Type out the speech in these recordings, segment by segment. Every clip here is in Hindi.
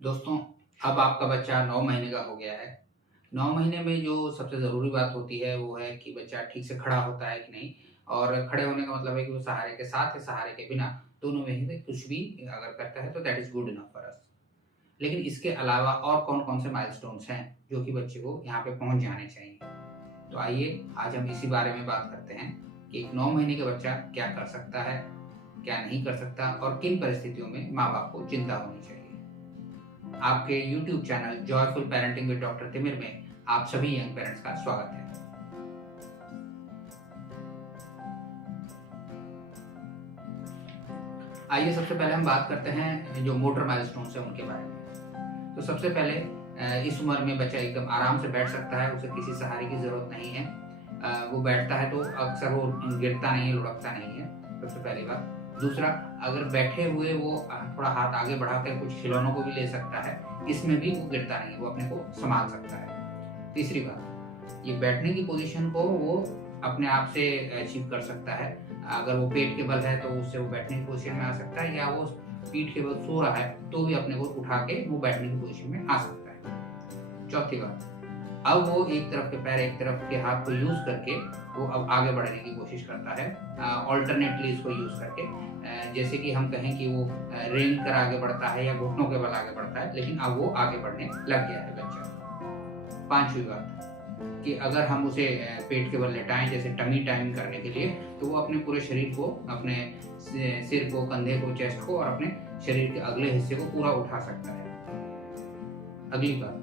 दोस्तों, अब आपका बच्चा 9 महीने का हो गया है। 9 महीने में जो सबसे ज़रूरी बात होती है वो है कि बच्चा ठीक से खड़ा होता है कि नहीं। और खड़े होने का मतलब है कि वो सहारे के साथ या सहारे के बिना दोनों में ही से कुछ भी अगर करता है तो that is good enough for us. लेकिन इसके अलावा और कौन-कौन से माइलस्टोन्स हैं जो कि बच्चे को यहाँ पे पहुँच जाने चाहिए। तो आइए आज हम इसी बारे में बात करते हैं कि एक 9 महीने का बच्चा क्या कर सकता है, क्या नहीं कर सकता और किन परिस्थितियों में माँ-बाप को चिंता होनी चाहिए। आपके YouTube channel joyful parenting with doctor Timir में आप सभी यंग पेरेंट्स का स्वागत है। आइए सबसे पहले हम बात करते हैं जो मोटर माइलस्टोन्स हैं उनके बारे में। तो सबसे पहले इस उम्र में बच्चा एकदम आराम से बैठ सकता है, उसे किसी सहारे की ज़रूरत नहीं है। वो बैठता है तो अक्सर वो गिरता नहीं है, लुढ़कता नहीं है, सबसे पहली बात। दूसरा, अगर बैठे हुए वो थोड़ा हाथ आगे बढ़ाकर कुछ खिलौनों को भी ले सकता है, इसमें भी वो गिरता नहीं है, वो अपने को संभाल सकता है। तीसरी बात, ये बैठने की पोजीशन को वो अपने आप से अचीव कर सकता है। अगर वो पेट के बल है तो उससे वो बैठने की पोजीशन में आ सकता है, या वो पीठ के बल सो रहा है तो भी अपने को उठा के वो बैठने की पोजीशन में आ सकता है। चौथी बात, अब वो एक तरफ के पैर एक तरफ के हाथ को यूज करके वो अब आगे बढ़ने की कोशिश करता है, ऑल्टरनेटली इसको यूज करके। जैसे कि हम कहें कि वो रेंग कर आगे बढ़ता है या घुटनों के बल आगे बढ़ता है, लेकिन अब वो आगे बढ़ने लग गया है बच्चा। पांचवी बात कि अगर हम उसे पेट के बल लेटाएं जैसे टमी टाइम करने के लिए, तो वो अपने पूरे शरीर को, अपने सिर को, कंधे को, चेस्ट को और अपने शरीर के अगले हिस्से को पूरा उठा सकता है। अगली बात,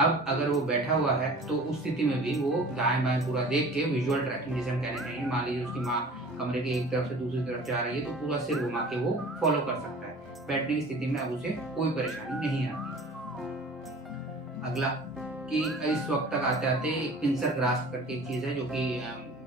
अब अगर वो बैठा हुआ है तो उस स्थिति में भी वो दाएं बाएं पूरा देख के विजुअल ट्रैकिंग जिसे हम कहने चाहिए, मान लीजिए उसकी माँ कमरे के एक तरफ से दूसरी तरफ जा रही है तो पूरा सिर घुमा के वो फॉलो कर सकता है। बैठने की स्थिति में अब उसे कोई परेशानी नहीं आती। अगला कि इस वक्त तक आते आते एक पिंसर ग्रास्प करके एक चीज है जो कि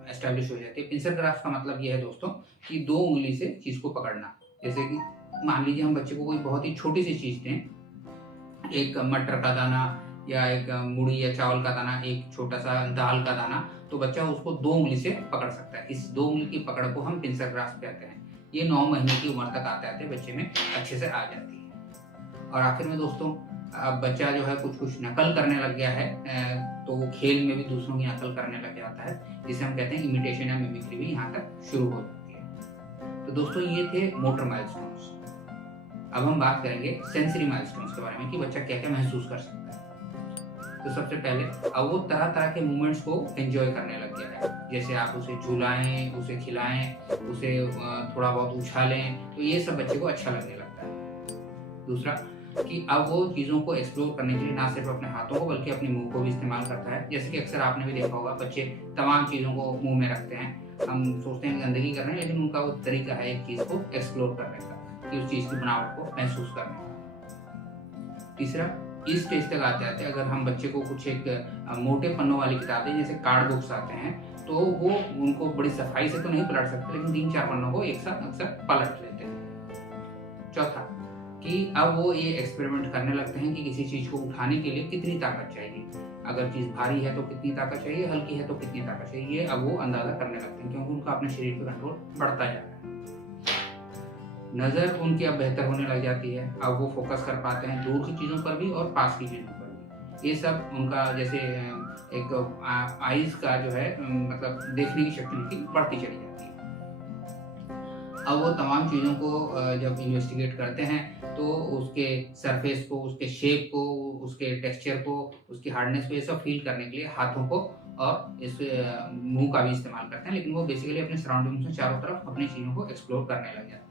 एस्टेब्लिश हो जाती है। पिंसर ग्रास्प का मतलब ये है दोस्तों कि दो उंगली से चीज को पकड़ना। जैसे कि मान लीजिए हम बच्चे को कोई बहुत ही छोटी सी चीज दें, एक मटर का दाना या एक मूढ़ी या चावल का दाना, एक छोटा सा दाल का दाना, तो बच्चा उसको दो उंगली से पकड़ सकता है। इस दो उंगली की पकड़ को हम पिंसर ग्रास्प कहते हैं। ये 9 महीने की उम्र तक आते आते बच्चे में अच्छे से आ जाती है। और आखिर में दोस्तों, अब बच्चा जो है कुछ कुछ नकल करने लग गया है, तो वो खेल में भी दूसरों की नकल करने लग जाता है, जिसे हम कहते हैं इमिटेशन या मिमिक्री भी यहाँ तक शुरू हो जाती है। तो दोस्तों ये थे मोटर माइलस्टोन्स। अब हम बात करेंगे सेंसरी माइलस्टोन्स के बारे में कि बच्चा क्या क्या महसूस कर सकता है। तो सबसे पहले अब वो तरह तरह के मूवमेंट्स को एंजॉय करने लग गया है। जैसे आप उसे झुलाएं, उसे खिलाएं, उसे थोड़ा बहुत उछालें, तो ये सब बच्चे को अच्छा लगने लगता है। दूसरा कि अब वो चीज़ों को एक्सप्लोर करने के लिए ना सिर्फ अपने हाथों को बल्कि अपने मुंह को भी इस्तेमाल करता है। जैसे कि अक्सर आपने भी देखा होगा, बच्चे तमाम चीज़ों को मुंह में रखते हैं। हम सोचते हैं गंदगी कर रहे हैं, लेकिन उनका वो तरीका है एक चीज़ को एक्सप्लोर करने का, कि उस चीज़ की बनावट को महसूस करने का। तीसरा, इस स्टेज तक आते आते अगर हम बच्चे को कुछ एक मोटे पन्नों वाली किताबें जैसे कार्ड बुक्स आते हैं, तो वो उनको बड़ी सफाई से तो नहीं पलट सकते, लेकिन 3-4 पन्नों को एक साथ अक्सर पलट लेते हैं। चौथा कि अब वो ये एक्सपेरिमेंट करने लगते हैं कि किसी चीज को उठाने के लिए कितनी ताकत चाहिए। अगर चीज भारी है तो कितनी ताकत चाहिए, हल्की है तो कितनी ताकत चाहिए, ये अब वो अंदाजा करने लगते हैं, क्योंकि उनका अपने शरीर पर कंट्रोल बढ़ता जा रहा है। नजर उनकी अब बेहतर होने लग जाती है। अब वो फोकस कर पाते हैं दूर की चीजों पर भी और पास की चीजों पर भी। ये सब उनका जैसे एक आईज का जो है मतलब देखने की शक्ति उनकी बढ़ती चली जाती है। अब वो तमाम चीज़ों को जब इन्वेस्टिगेट करते हैं तो उसके सरफेस को, उसके शेप को, उसके टेक्सचर को, उसकी हार्डनेस को, ये सब फील करने के लिए हाथों को और इस मुंह का भी इस्तेमाल करते हैं। लेकिन वो बेसिकली अपने सराउंडिंग्स में चारों तरफ अपनी चीज़ों को एक्सप्लोर करने लग जाते हैं।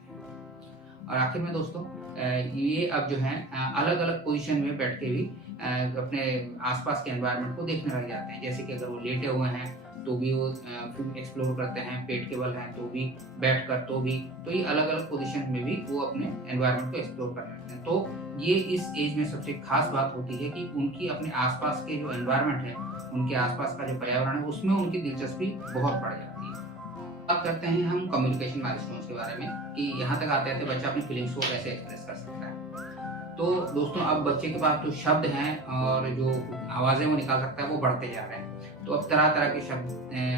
और आखिर में दोस्तों, ये अब जो है अलग अलग पोजीशन में बैठ के भी अपने आसपास के एनवायरनमेंट को देखने लग जाते हैं। जैसे कि अगर वो लेटे हुए हैं तो भी वो एक्सप्लोर करते हैं, पेट के बल हैं तो भी, बैठ कर तो भी, तो ये अलग अलग पोजीशन में भी वो अपने एनवायरनमेंट को एक्सप्लोर करने लगते हैं। तो ये इस एज में सबसे खास बात होती है कि उनकी अपने आसपास के जो एनवायरनमेंट है, उनके आसपास का जो पर्यावरण है, उसमें उनकी दिलचस्पी बहुत बढ़ जाती है। अब करते हैं हम कम्युनिकेशन माइलस्टोन्स के बारे में कि यहाँ तक आते आते बच्चा अपनी फीलिंग्स को कैसे एक्सप्रेस कर सकता है। तो दोस्तों, अब बच्चे के पास जो शब्द हैं और जो आवाज़ें वो निकाल सकता है वो बढ़ते जा रहे हैं। तो अब तरह तरह के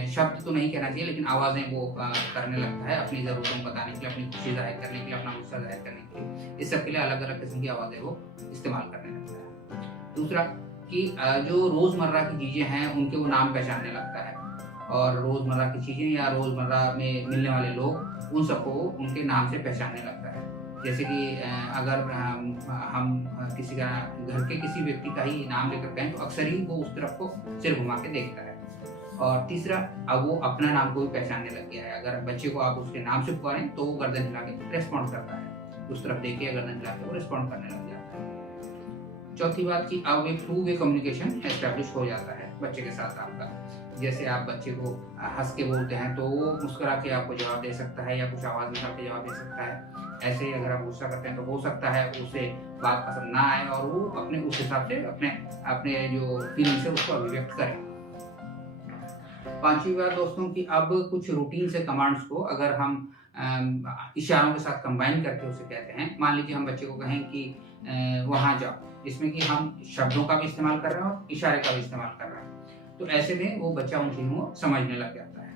शब्द तो नहीं कहना चाहिए, लेकिन आवाज़ें वो करने लगता है अपनी ज़रूरतों को बताने के लिए, अपनी खुशी जाहिर करने के लिए, अपना गुस्सा जाहिर करने के लिए। इस सब के लिए अलग अलग किस्म की आवाज़ें वो इस्तेमाल करने लगता है। दूसरा कि जो रोज़मर्रा की चीज़ें हैं उनके वो नाम पहचानने लगता है, और रोज़मर्रा की चीज़ें या रोज़मर्रा में मिलने वाले लोग उन सबको उनके नाम से पहचानने लगता है। जैसे कि अगर हम किसी का घर के किसी व्यक्ति का ही नाम लेकर कहें तो अक्सर ही वो उस तरफ को सिर घुमा के देखता है। और तीसरा, अब वो अपना नाम को भी पहचानने लग गया है। अगर बच्चे को आप उसके नाम से पुकारें तो वो गर्दन हिला के रिस्पॉन्ड करता है, उस तरफ देख के गर्दन हिला के वो रिस्पॉन्ड करने लग जाता है। चौथी बात कि अब एक टू वे कम्युनिकेशन एस्टेब्लिश हो जाता है बच्चे के साथ आपका। जैसे आप बच्चे को हंस के बोलते हैं तो वो मुस्कुरा के आपको जवाब दे सकता है या कुछ आवाज़ निकाल के जवाब दे सकता है। ऐसे ही अगर आप गुस्सा करते हैं तो हो सकता है उसे बात पसंद ना आए और वो अपने उस हिसाब से अपने जो फीलिंग्स है उसको अभिव्यक्त करें। पांचवी बात दोस्तों कि अब कुछ रूटीन से कमांड्स को अगर हम इशारों के साथ कंबाइन करके उसे कहते हैं। मान लीजिए हम बच्चे को कहें कि वहां जाओ, जिसमें कि हम शब्दों का भी इस्तेमाल कर रहे हैं और इशारे का भी इस्तेमाल कर रहे हैं, तो ऐसे में वो बच्चा उन चीज़ों को समझने लग जाता है।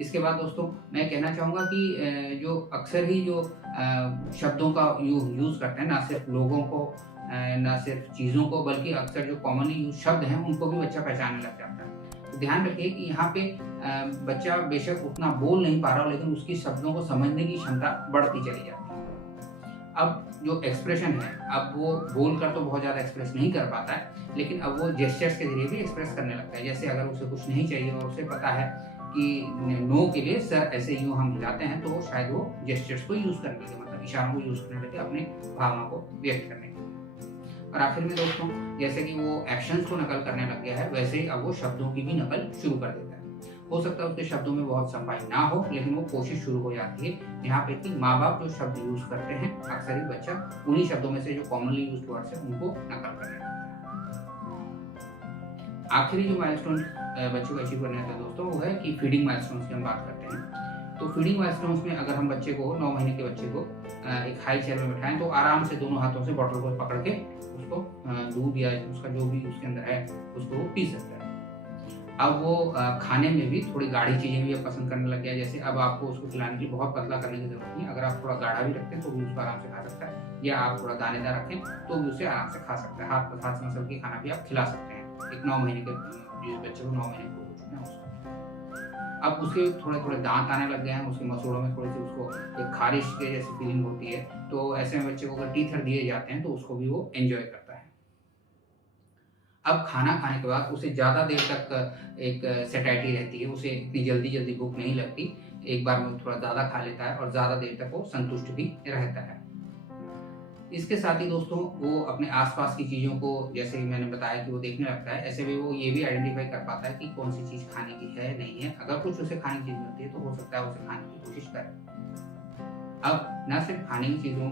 इसके बाद दोस्तों मैं कहना चाहूँगा कि जो अक्सर ही जो शब्दों का यूज़ करते हैं, ना सिर्फ लोगों को ना सिर्फ चीज़ों को, बल्कि अक्सर जो कॉमनली यूज शब्द हैं उनको भी बच्चा पहचानने लग जाता है। तो ध्यान रखिए कि यहाँ पे बच्चा बेशक उतना बोल नहीं पा रहा हो, लेकिन उसकी शब्दों को समझने की क्षमता बढ़ती चली जाती है। अब जो एक्सप्रेशन है, अब वो बोल कर तो बहुत ज़्यादा एक्सप्रेस नहीं कर पाता है, लेकिन अब वो जेस्चर्स के जरिए भी एक्सप्रेस करने लगता है। जैसे अगर उसे कुछ नहीं चाहिए और उसे पता है कि नो के लिए सर ऐसे यूँ हम हिलाते हैं, तो वो शायद वो जेस्चर्स को यूज़ करने लगे, मतलब इशारों को यूज़ करने लगे अपने भावना को व्यक्त करने के लिए। और आखिर में दोस्तों, जैसे कि वो एक्शंस को नकल करने लग गया है, वैसे ही अब वो शब्दों की भी नकल शुरू कर देता है। हो सकता है उसके शब्दों में बहुत सफाई ना हो, लेकिन वो कोशिश शुरू हो जाती है। यहाँ पे कि माँ बाप जो शब्द यूज करते हैं, अक्सर ही बच्चा उन्हीं शब्दों में से जो कॉमनली यूज्ड वर्ड्स हैं उनको नकल करने लगता है। आखिरी जो माइलस्टोन बच्चे को अचीव करना था दोस्तों, वो है कि फीडिंग माइलस्टोन्स की हम बात करते हैं। तो फीडिंग माइलस्टोन्स में अगर हम बच्चे को 9 महीने के बच्चे को एक हाई चेयर में बैठाएं तो आराम से दोनों हाथों से बॉटल को पकड़ के उसको दूध या उसका जो भी उसके अंदर है उसको वो पी सकता है। अब वो खाने में भी थोड़ी गाढ़ी चीज़ें भी अब पसंद करने लग गया। जैसे अब आपको उसको खिलाने के लिए बहुत पतला करने की जरूरत नहीं, अगर आप थोड़ा गाढ़ा भी रखते हैं तो भी उसको आराम से खा सकता है, या आप थोड़ा दानेदार रखें तो भी उसे आराम से खा सकता है। हाथ से मसल के खाना भी आप खिला सकते हैं एक 9 महीने के जिस बच्चे को 9 महीने पूरे हो चुके हैं उसको। अब उसके थोड़े थोड़े दांत आने लग गए हैं, उसके मसूड़ों में थोड़ी सी उसको एक खारिश के जैसी फीलिंग होती है, तो ऐसे में बच्चे को अगर टीथर दिए जाते हैं तो उसको भी वो एंजॉय करता है। अब खाना खाने के बाद उसे ज़्यादा देर तक एक सेटाइटी रहती है, उसे इतनी जल्दी भूख नहीं लगती, एक बार में थोड़ा ज़्यादा खा लेता है और ज़्यादा देर तक वो संतुष्ट भी रहता है। इसके साथ ही दोस्तों वो अपने आसपास की चीज़ों को, जैसे कि मैंने बताया कि वो देखने लगता है, ऐसे में वो ये भी आइडेंटिफाई कर पाता है कि कौन सी चीज़ खाने की है नहीं है। अगर कुछ उसे खाने की चीज़ मिलती है तो हो सकता है उसे खाने की कोशिश करे। अब ना सिर्फ खाने की चीज़ों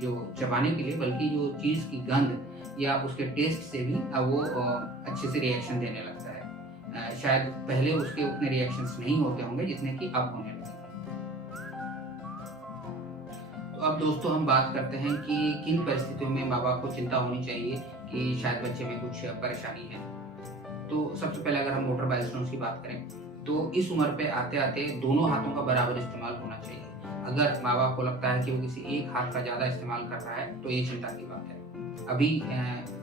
जो चबाने के लिए, बल्कि जो चीज़ की गंध या उसके टेस्ट से भी अब वो अच्छे से रिएक्शन देने लगता है। शायद पहले उसके उतने रिएक्शंस नहीं होते होंगे जितने कि अब होने लगे। तो अब दोस्तों हम बात करते हैं कि किन परिस्थितियों में माँ बाप को चिंता होनी चाहिए कि शायद बच्चे में कुछ परेशानी है। तो सबसे पहले अगर हम मोटर माइलस्टोन्स की बात करें तो इस उम्र पे आते आते दोनों हाथों का बराबर इस्तेमाल होना चाहिए। अगर माँ बाप को लगता है कि वो किसी एक हाथ का ज़्यादा इस्तेमाल कर रहा है तो ये चिंता की बात है। अभी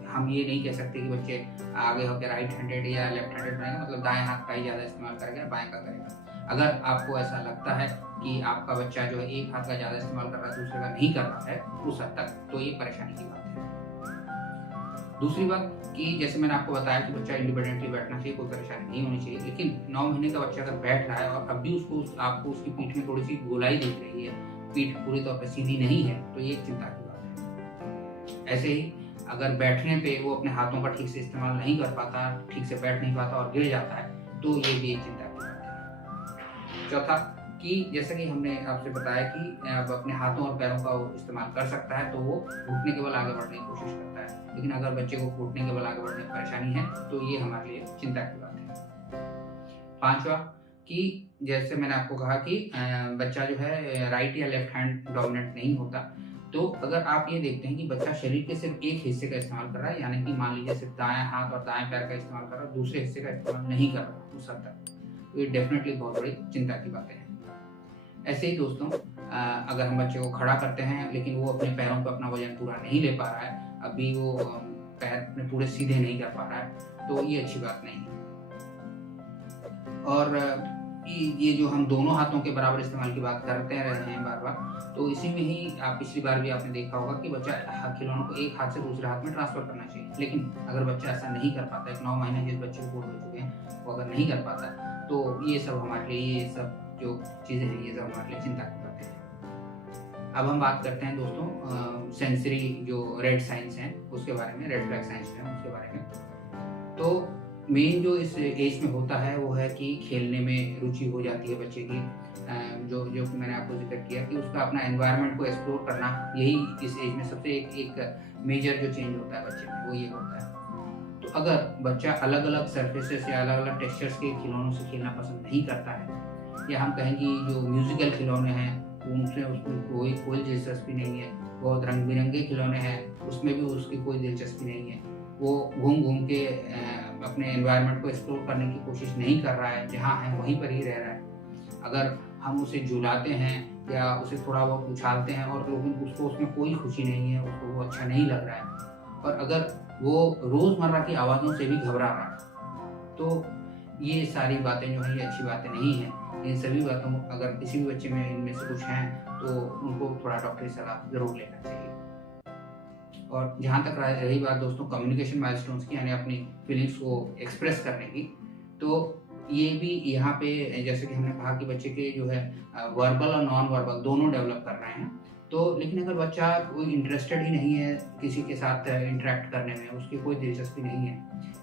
हम ये नहीं कह सकते कि बच्चे आगे होकर राइट हैंडेड या लेफ्ट हैंडेड बनेगा, मतलब दाएं हाथ का ही ज़्यादा इस्तेमाल करेगा, बाएं का करेगा। अगर आपको ऐसा लगता है कि आपका बच्चा जो है एक हाथ का ज़्यादा इस्तेमाल कर रहा है, दूसरे का नहीं कर रहा है उस हद तक, तो ये परेशानी की बात है। दूसरी बात कि जैसे मैंने आपको बताया कि बच्चा इंडिपेंडेंटली बैठना चाहिए, कोई परेशानी नहीं होनी चाहिए, लेकिन 9 महीने का बच्चा अगर बैठ रहा है और अब भी आपको उसकी पीठ में थोड़ी सी गोलाई दिख रही है, पीठ पूरी तौर पर सीधी नहीं है, तो ये चिंता की बात है। ऐसे ही अगर बैठने पे वो अपने हाथों का ठीक से इस्तेमाल नहीं कर पाता, ठीक से बैठ नहीं पाता और गिर जाता है, तो ये भी एक चिंता की बात है। चौथा कि जैसा कि हमने आपसे बताया कि अब अपने हाथों और पैरों का वो इस्तेमाल कर सकता है तो वो घुटने के बल आगे बढ़ने की कोशिश करता है, लेकिन अगर बच्चे को घुटने के बल आगे बढ़ने में परेशानी है तो ये हमारे लिए चिंता की बात है। पांचवा कि जैसे मैंने आपको कहा कि बच्चा जो है राइट या लेफ्ट हैंड डोमिनेंट नहीं होता, तो अगर आप ये देखते हैं कि बच्चा शरीर के सिर्फ एक हिस्से का इस्तेमाल कर रहा है, यानी कि मान लीजिए सिर्फ दायां हाथ और दाएं पैर का इस्तेमाल कर रहा है, दूसरे हिस्से का इस्तेमाल नहीं कर रहा उस हद तक, तो ये डेफिनेटली बहुत बड़ी चिंता की बातें हैं। ऐसे ही दोस्तों, अगर हम बच्चे को खड़ा करते हैं लेकिन वो अपने पैरों पर अपना वजन पूरा नहीं ले पा रहा है, अभी वो पैर अपने पूरे सीधे नहीं कर पा रहा है, तो ये अच्छी बात नहीं है। और ये जो हम दोनों हाथों के बराबर इस्तेमाल की बात करते रहे हैं बार बार, तो इसी में ही पिछली बार भी आपने देखा होगा कि बच्चा खिलौनों को एक हाथ से दूसरे हाथ में ट्रांसफर करना चाहिए, लेकिन अगर बच्चा ऐसा नहीं कर पाता, एक 9 महीने जिस बच्चे को पूरे हो चुके हैं वो अगर नहीं कर पाता, तो ये सब हमारे लिए, ये सब जो चीज़ें हैं, ये सब हमारे लिए चिंता की बातें हैं। अब हम बात करते हैं दोस्तों सेंसरी जो रेड साइंस हैं उसके बारे में, रेड फ्लैग साइंस हैं उसके बारे में। तो मेन जो इस एज में होता है वो है कि खेलने में रुचि हो जाती है बच्चे की, जो जो कि मैंने आपको जिक्र किया कि उसका अपना एनवायरनमेंट को एक्सप्लोर करना, यही इस एज में सबसे एक मेजर जो चेंज होता है बच्चे में, वो ये होता है। तो अगर बच्चा अलग अलग सरफेसेस या अलग अलग टेक्सचर्स के खिलौनों से खेलना पसंद नहीं करता है, या हम कहें कि जो म्यूजिकल खिलौने हैं उनसे उसको कोई दिलचस्पी नहीं है, बहुत रंग बिरंगे खिलौने हैं उसमें भी उसकी कोई दिलचस्पी नहीं है, वो घूम घूम के अपने एनवायरनमेंट को एक्सप्लोर करने की कोशिश नहीं कर रहा है, जहाँ है वहीं पर ही रह रहा है। अगर हम उसे झुलाते हैं या उसे थोड़ा बहुत उछालते हैं और लेकिन उसको उसमें कोई खुशी नहीं है, उसको वो अच्छा नहीं लग रहा है, और अगर वो रोज़मर्रा की आवाज़ों से भी घबरा रहा है, तो ये सारी बातें जो हैं ये अच्छी बातें नहीं हैं। इन सभी बातों को अगर किसी भी बच्चे में इनमें से कुछ हैं तो उनको थोड़ा डॉक्टरी सलाह ज़रूर लेना चाहिए। और जहाँ तक रही बात दोस्तों कम्युनिकेशन माइलस्टोन्स की, यानी अपनी फीलिंग्स को एक्सप्रेस करने की, तो ये भी यहाँ पे जैसे कि हमने कहा कि बच्चे के जो है वर्बल और नॉन वर्बल दोनों डेवलप कर रहे हैं, तो लेकिन अगर बच्चा कोई इंटरेस्टेड ही नहीं है किसी के साथ इंटरेक्ट करने में, उसकी कोई दिलचस्पी नहीं है,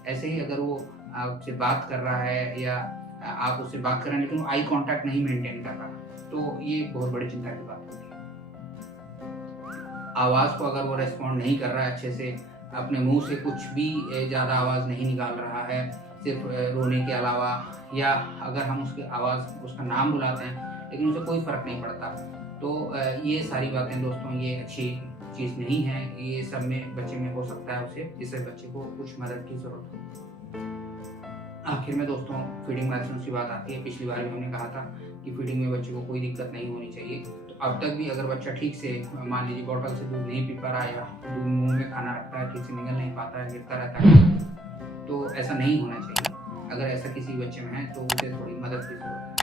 ऐसे ही अगर वो आपसे बात कर रहा है या आप उससे बात कर रहे हैं लेकिन वो आई कांटेक्ट नहीं मेंटेन कर रहा, तो ये बहुत बड़ी चिंता की बात होती है। आवाज़ को अगर वो रेस्पॉन्ड नहीं कर रहा है अच्छे से, अपने मुंह से कुछ भी ज़्यादा आवाज़ नहीं निकाल रहा है सिर्फ रोने के अलावा, या अगर हम उसकी आवाज़ उसका नाम बुलाते हैं लेकिन उसे कोई फ़र्क नहीं पड़ता, तो ये सारी बातें दोस्तों ये अच्छी चीज़ नहीं है। ये सब में बच्चे में हो सकता है उसे, जिससे बच्चे को कुछ मदद की ज़रूरत हो। आखिर में दोस्तों फीडिंग माइलस्टोन्स की बात आती है। पिछली बार भी हमने कहा था कि फीडिंग में बच्चे को कोई दिक्कत नहीं होनी चाहिए, तो अब तक भी अगर बच्चा ठीक से मान लीजिए बॉटल से दूध नहीं पी पा रहा है या दूध मुंह में खाना रखता है ठीक से निगल नहीं पाता है, गिरता रहता है, तो ऐसा नहीं होना चाहिए। अगर ऐसा किसी बच्चे में है तो उसे थोड़ी मदद की जरूरत है।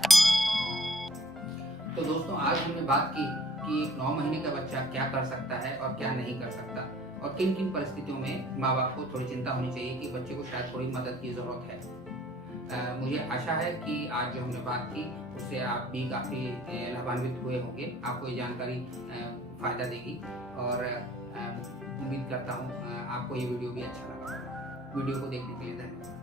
तो दोस्तों आज हमने बात की कि एक 9 महीने का बच्चा क्या कर सकता है और क्या नहीं कर सकता, और किन किन परिस्थितियों में माँ बाप को थोड़ी चिंता होनी चाहिए कि बच्चे को शायद थोड़ी मदद की ज़रूरत है। मुझे आशा है कि आज जो हमने बात की उससे आप भी काफ़ी लाभान्वित हुए होंगे, आपको ये जानकारी फ़ायदा देगी, और उम्मीद करता हूँ आपको ये वीडियो भी अच्छा लगा। वीडियो को देखने के लिए धन्यवाद।